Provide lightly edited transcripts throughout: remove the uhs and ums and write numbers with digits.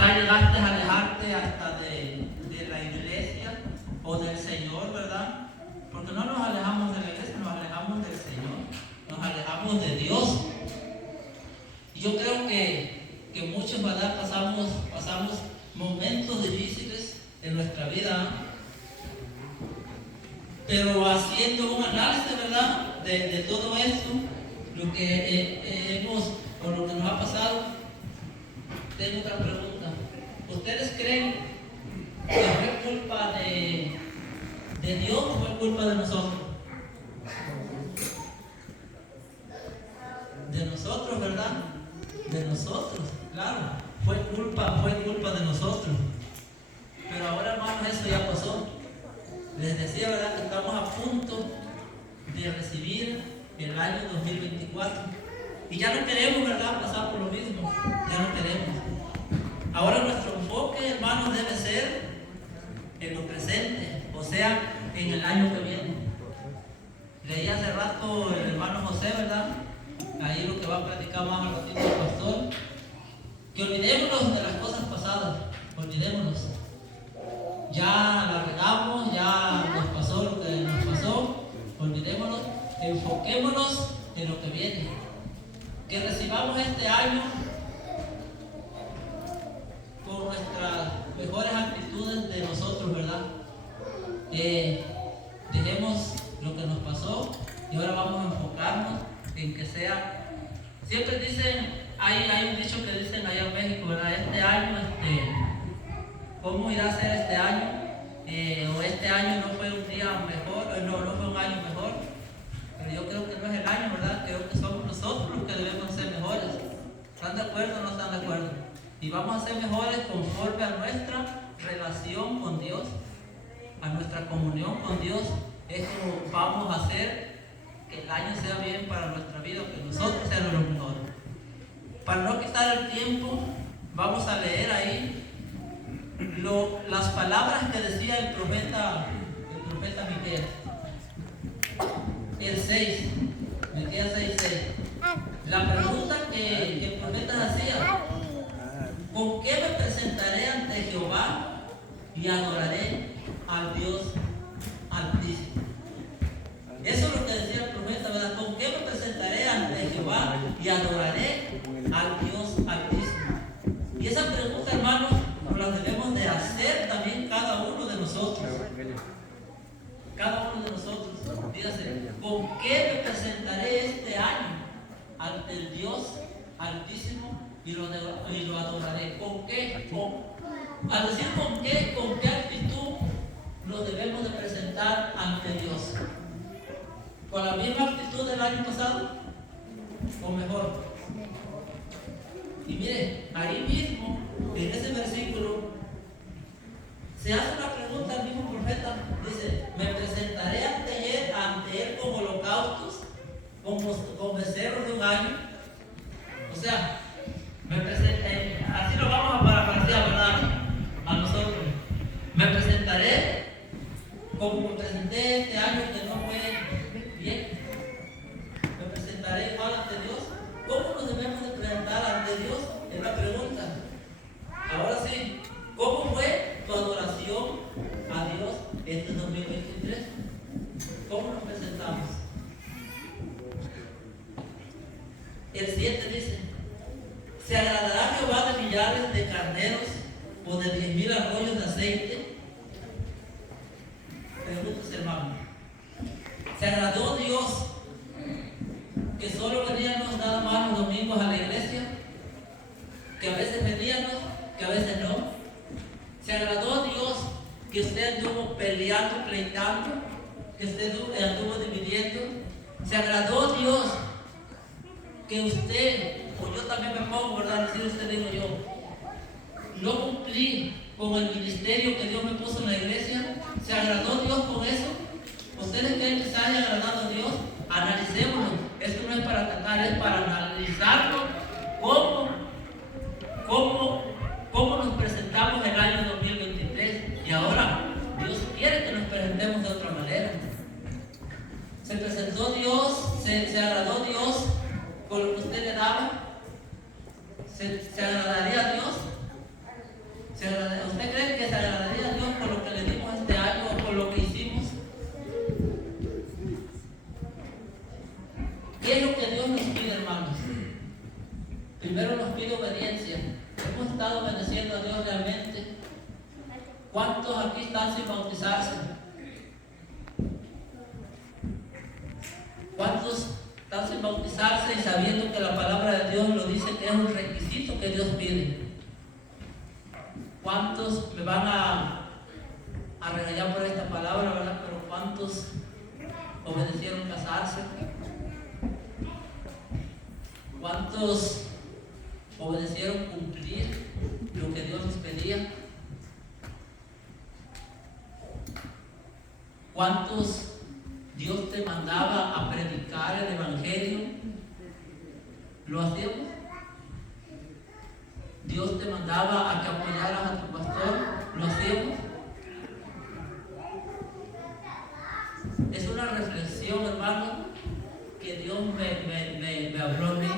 Quizás llegaste a alejarte hasta de la iglesia o del Señor, ¿verdad? Porque no nos alejamos de la iglesia, nos alejamos del Señor, nos alejamos de Dios. Y yo creo que muchos, ¿verdad? Pasamos momentos difíciles en nuestra vida, pero haciendo un análisis, ¿verdad? De todo esto, lo que hemos o lo que nos ha pasado, tengo otra pregunta. ¿Ustedes creen que fue culpa de Dios o fue culpa de nosotros? De nosotros, ¿verdad? De nosotros, claro. Fue culpa de nosotros. Pero ahora, hermanos, eso ya pasó. Les decía, ¿verdad?, que estamos a punto de recibir el año 2024. Y ya no queremos, ¿verdad?, pasar por lo mismo. Ya no queremos. Ahora nuestro enfoque, hermanos, debe ser en lo presente, o sea, en el año que viene. Leí hace rato el hermano José, ¿verdad? Ahí lo que va a platicar más al ratito el pastor. Que olvidémonos de las cosas pasadas, olvidémonos. Ya la regamos, ya nos pasó lo que nos pasó, olvidémonos, enfoquémonos en lo que viene. Que recibamos este año con nuestras mejores actitudes de nosotros, ¿verdad? Dejemos lo que nos pasó y ahora vamos a enfocarnos en que sea. Siempre dicen, hay un dicho que dicen allá en México, ¿verdad? Este año, ¿cómo irá a ser este año? O este año no fue un día mejor, no fue un año mejor. Pero yo creo que no es el año, ¿verdad? Creo que somos nosotros los que debemos ser mejores. ¿Están de acuerdo o no están de acuerdo? Y vamos a ser mejores conforme a nuestra relación con Dios, a nuestra comunión con Dios. Es como vamos a hacer que el año sea bien para nuestra vida, que nosotros seamos los mejores. Para no quitar el tiempo, vamos a leer ahí las palabras que decía el profeta Miqueas. El 6, Miqueas 6:6. La pregunta que el profeta hacía: ¿con qué me presentaré ante Jehová y adoraré al Dios Altísimo? Eso es lo que decía el profeta, ¿verdad? ¿Con qué me presentaré ante Jehová y adoraré al Dios Altísimo? Y esa pregunta, hermanos, nos la debemos de hacer también cada uno de nosotros. Cada uno de nosotros. Dígase, ¿con qué me presentaré este año ante el Dios Altísimo y lo adoraré? ¿Con qué? Al decir con qué actitud nos debemos de presentar ante Dios. ¿Con la misma actitud del año pasado o mejor? Y mire, ahí mismo, en ese versículo, se hace una pregunta al mismo profeta. Dice: me presentaré ante él como holocaustos, con becerros de un año. O sea, me presentaré, así lo vamos a parafrasear, ¿verdad? A nosotros. Me presentaré como me presenté este año que no fue bien. Me presentaré igual ante Dios. ¿Cómo nos debemos de presentar ante Dios? Es la pregunta. Ahora sí, ¿cómo fue tu adoración a Dios este 2023? ¿Cómo nos presentamos? El 7 dice: ¿se agradará Jehová de millares de carneros o de 10,000 arroyos de aceite? Preguntas, hermano. ¿Se agradó Dios que solo veníamos nada más los domingos a la iglesia? Que a veces veníamos, que a veces no. ¿Se agradó Dios que usted anduvo peleando, pleitando, que usted anduvo dividiendo? ¿Se agradó Dios que usted, o yo también me pongo, ¿verdad? Si usted digo yo, no cumplí con el ministerio que Dios me puso en la iglesia? ¿Se agradó Dios con eso? ¿Ustedes creen que se haya agradado a Dios? Analicémoslo. Esto no es para atacar, es para analizarlo. ¿Cómo nos presentamos el año 2023? Y ahora Dios quiere que nos presentemos de otra manera. ¿Se presentó Dios? ¿Se agradó Dios con lo que usted le daba? ¿Se agradaría a Dios? estado obedeciendo a Dios realmente? ¿Cuántos aquí están sin bautizarse? ¿Cuántos están sin bautizarse y sabiendo que la palabra de Dios lo dice que es un requisito que Dios pide? ¿Cuántos me van a regañar por esta palabra, verdad? Pero ¿cuántos obedecieron casarse? ¿Cuántos obedecieron cumplir lo que Dios les pedía? ¿Cuántos Dios te mandaba a predicar el Evangelio? ¿Lo hacíamos? Dios te mandaba a que apoyaras a tu pastor. ¿Lo hacíamos? Es una reflexión, hermano, que Dios me habló a mí.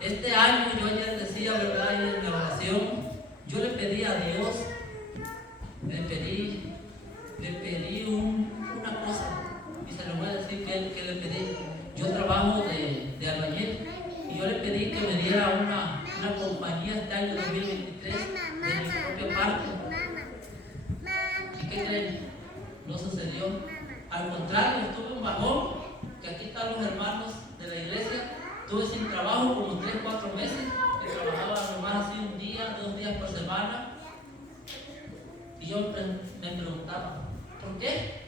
Este año, yo ayer decía, ¿verdad? Y en mi oración, yo le pedí a Dios, le pedí una cosa, y se lo voy a decir que le pedí. Yo trabajo de albañil, y yo le pedí que me diera una compañía este año 2023 de mi propia parte. ¿Y qué creen? No sucedió. Al contrario, tuve un bajón, que aquí están los hermanos de la iglesia. Tuve sin trabajo como 3-4 meses, que trabajaba nomás así un día, 2 días por semana. Y yo me preguntaba, ¿por qué?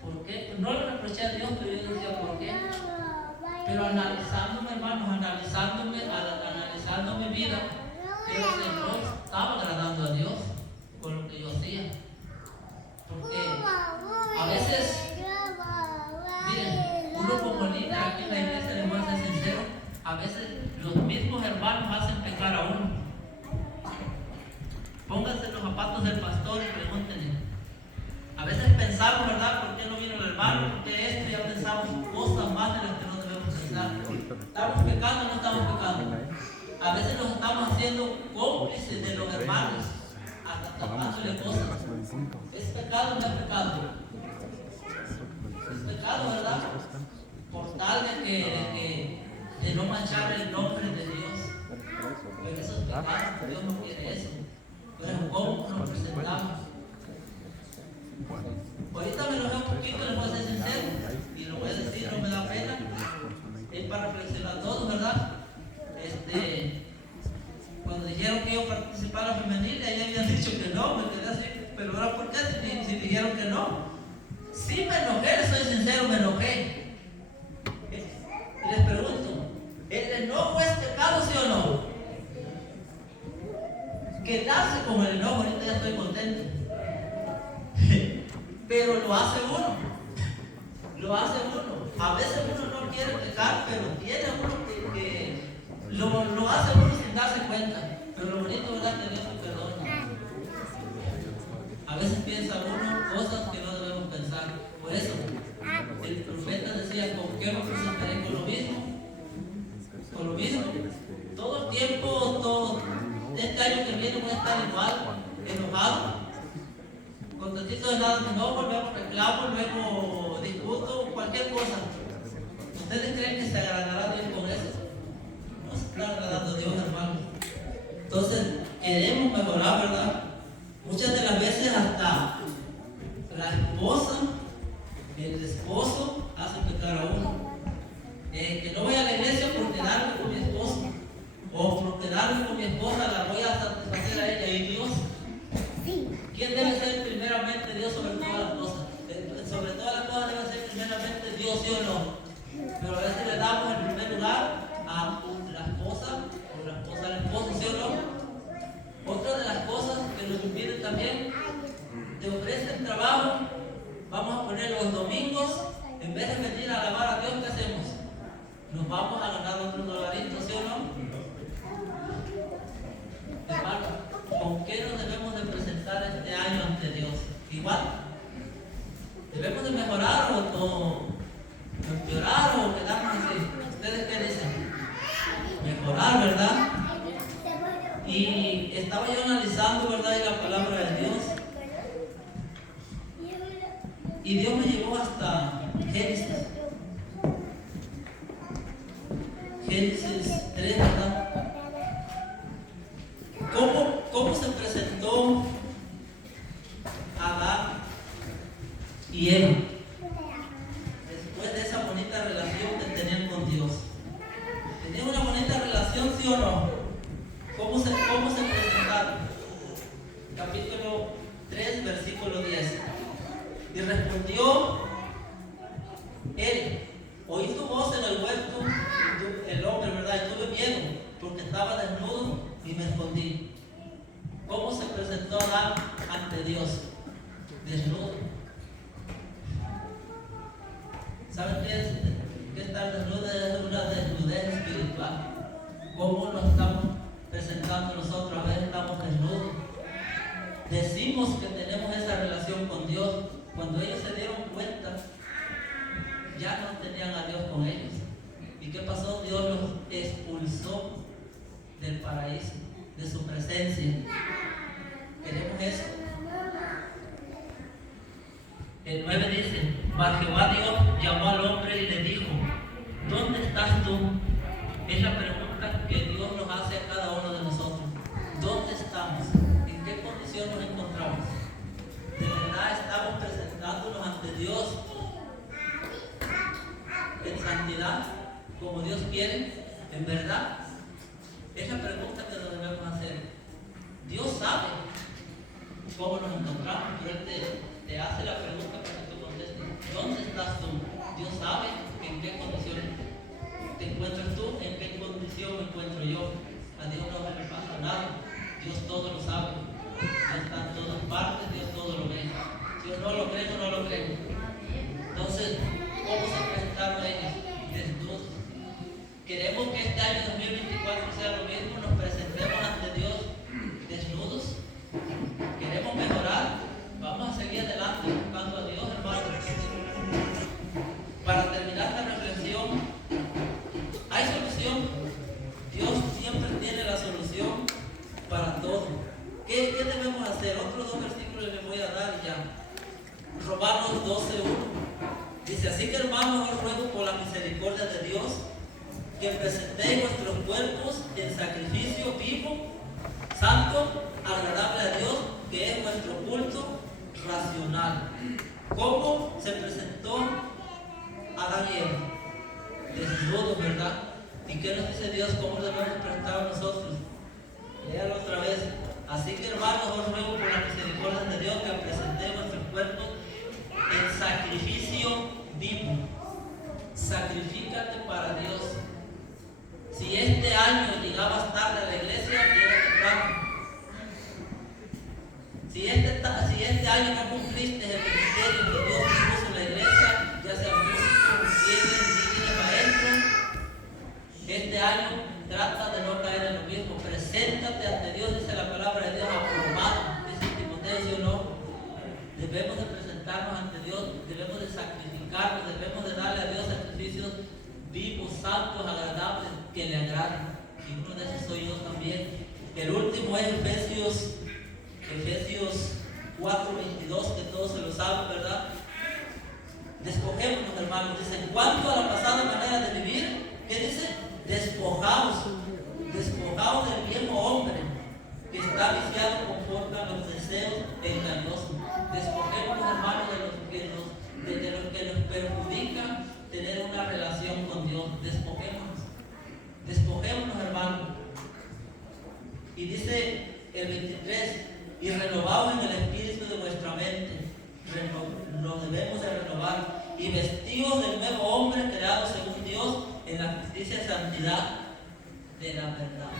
¿Por qué? No le reproché a Dios, pero yo decía, ¿por qué? Pero analizándome, hermanos, analizando mi vida, yo decía, no estaba agradando a Dios con lo que yo hacía. Porque a veces, miren, uno como líder aquí en la iglesia, les voy a ser sincero, a veces los mismos hermanos hacen pecar a uno. Pónganse en los zapatos del pastor y pregúntenle. A veces pensamos, ¿verdad? ¿Por qué no vino el hermano? ¿Por qué esto? Ya pensamos cosas más de las que no debemos pensar. ¿Estamos pecando o no estamos pecando? A veces nos estamos haciendo cómplices de los hermanos, hasta tapándole cosas. ¿Es pecado o no es pecado? Es pecado, ¿verdad? Por tal de no manchar el nombre de Dios. Pero eso es pecado, Dios no quiere eso. Pero ¿cómo nos presentamos? Ahorita me enojé un poquito, les voy a ser sincero, y lo voy a decir, no me da pena. Es para reflexionar todos, ¿verdad? Cuando dijeron que iba a participar a la femenil, ahí habían dicho que no, me quedé así, pero ahora ¿por qué si dijeron que no? Sí me enojé, soy sincero, me enojé. Y les pregunto, ¿el enojo es pecado, sí o no? Quedarse con el enojo, ahorita ya estoy contento. Pero lo hace uno. Lo hace uno. A veces uno no quiere pecar, pero tiene uno que lo hace uno sin darse cuenta. Pero lo bonito es que Dios te perdona. A veces piensa uno cosas que no debemos pensar. Por eso, el profeta decía, ¿con qué me presentaré con lo mismo? Con lo mismo. Todo el tiempo, este año que viene voy a estar igual, enojado. Contentito de nada, no, luego reclamo, luego discuto, cualquier cosa. ¿Ustedes creen que se agradará Dios con eso? No se está agradando Dios, hermano. Entonces, queremos mejorar, ¿verdad? Muchas de las veces hasta la esposa, el esposo, hacen pecar a uno. Que no voy a la iglesia por quedarme con mi esposo, o por quedarme con mi esposa, la voy a satisfacer a ella. ¿Y Dios? ¿Quién debe ser primeramente Dios sobre todas las cosas? Sobre todas las cosas debe ser primeramente Dios, ¿sí o no? Pero a veces le damos el primer lugar a la esposa, o la esposa al esposo, ¿sí o no? Otra de las cosas que nos impiden también, te ofrecen trabajo, vamos a poner los domingos, en vez de venir a alabar a Dios, ¿qué hacemos? Nos vamos a ganar otros dolaritos, ¿sí o no? Hermano, ¿con qué nos debemos de presentar este año ante Dios? Igual. ¿Debemos de mejorar o empeorar o quedarnos así? ¿Ustedes qué dicen? Mejorar, ¿verdad? Y estaba yo analizando, ¿verdad? Y la palabra de Dios. Y Dios me llevó hasta Génesis. Génesis 3, ¿verdad? ¿Cómo se presentaron? Capítulo 3, versículo 10. Y respondió él: oí tu voz en el huerto, el hombre, ¿verdad? Y tuve miedo, porque estaba desnudo y me escondí. ¿Cómo se presentó Adán ante Dios? Desnudo. ¿Saben qué es? ¿Qué estar desnudo? Es una desnudez espiritual. ¿Cómo nos estamos presentando nosotros? A veces estamos desnudos. Decimos que tenemos esa relación con Dios. Cuando ellos se dieron cuenta, ya no tenían a Dios con ellos. ¿Y qué pasó? Dios los expulsó del paraíso, de su presencia. ¿Queremos eso? El 9 dice: mas Jehová Dios llamó al hombre y le dijo: ¿dónde estás tú? Es la pregunta que Dios nos hace a cada uno de nosotros. ¿Dónde estamos? ¿En qué condición nos encontramos? ¿De verdad estamos presentándonos ante Dios en santidad, como Dios quiere? ¿En verdad? Es la pregunta que nos debemos hacer. Dios sabe cómo nos encontramos, pero Él te hace la pregunta para que tú contestes. ¿Dónde estás tú? Dios sabe en qué condiciones te encuentras tú, en qué condición me encuentro yo. A Dios no le pasa nada. Dios todo lo sabe. Dios está en todas partes, Dios todo lo ve. Si no lo creen o no lo creen. Entonces, ¿cómo se presentaron ellos? Desnudos. Queremos que este año 2024 sea lo mismo, nos presentemos ante Dios desnudos. Queremos mejorar. Vamos a seguir adelante buscando a Dios, hermanos. Para terminar esta reflexión, hay solución. Dios siempre tiene la solución para todo. ¿Qué debemos hacer? Otros 2 versículos les voy a dar ya. Romanos 12:1. Dice: así que, hermanos, os ruego por la misericordia de Dios que presentéis vuestros cuerpos en sacrificio vivo, santo, agradable a Dios, que es vuestro culto racional. ¿Cómo se presentó Adán y Eva? Desnudos, ¿verdad? ¿Y qué nos dice Dios? ¿Cómo debemos presentar a nosotros? Léalo otra vez. Así que, hermanos, os ruego por la misericordia de Dios que presentéis vuestros cuerpos en sacrificio vivo. Sacrifícate para Dios. Si este año llegabas tarde a la iglesia, llega temprano. Si este año no cumpliste el ministerio que Dios te puso en la iglesia, ya sea músico, líder, maestro, este año trata de no caer en lo mismo. Preséntate ante Dios, dice la palabra de Dios, aprobado, dice Timoteo, ¿sí o no? Debemos de presentarnos ante Dios, debemos de sacrificarnos, debemos de darle a Dios sacrificios vivos, santos, agradables, que le agraden. Y uno de esos soy yo también. El último es Efesios 4:22, que todos se lo saben, ¿verdad? Despojémonos, hermanos. Dice: en cuanto a la pasada manera de vivir, ¿qué dice? Despojaos del viejo hombre que está viciado conforme a los deseos engañosos. Despojémonos, hermanos, de los que nos perjudican tener una relación con Dios. Despojémonos, hermanos. Y dice el 23: y renovaos en el espíritu de vuestra mente. Nos debemos de renovar. Y vestidos del nuevo hombre creado según Dios en la justicia y santidad de la verdad.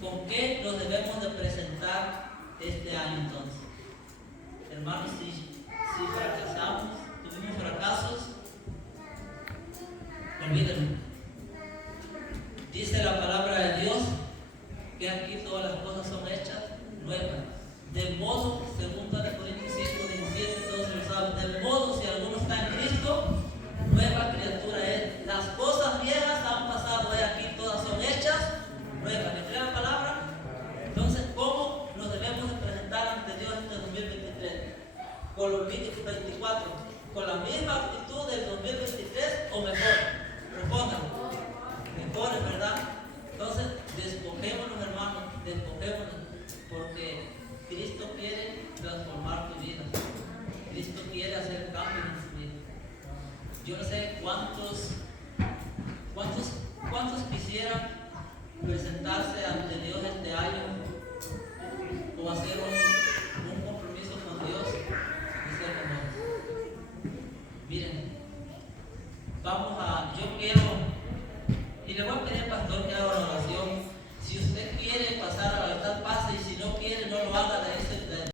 ¿Con qué nos debemos de presentar este año entonces? Hermanos, si fracasamos, tuvimos fracasos, olvídenlo. Dice la palabra de Dios que aquí todas las cosas son hechas nuevas. De modo, según Corintios 5:17, todos lo saben, de modo, si alguno está en Cristo, nueva criatura es. Las cosas viejas han pasado, aquí todas son hechas nuevas. ¿Me cree la palabra? Entonces, ¿cómo nos debemos de presentar ante Dios este 2023? Con los 24, con la misma actitud del 2023 o mejor. Respondan. Mejor, es verdad. Entonces, despojémonos, hermanos, despojémonos, porque Cristo quiere transformar tu vida. Cristo quiere hacer cambios en tu vida. Yo no sé cuántos quisieran presentarse ante Dios este año o hacer un compromiso con Dios, dice como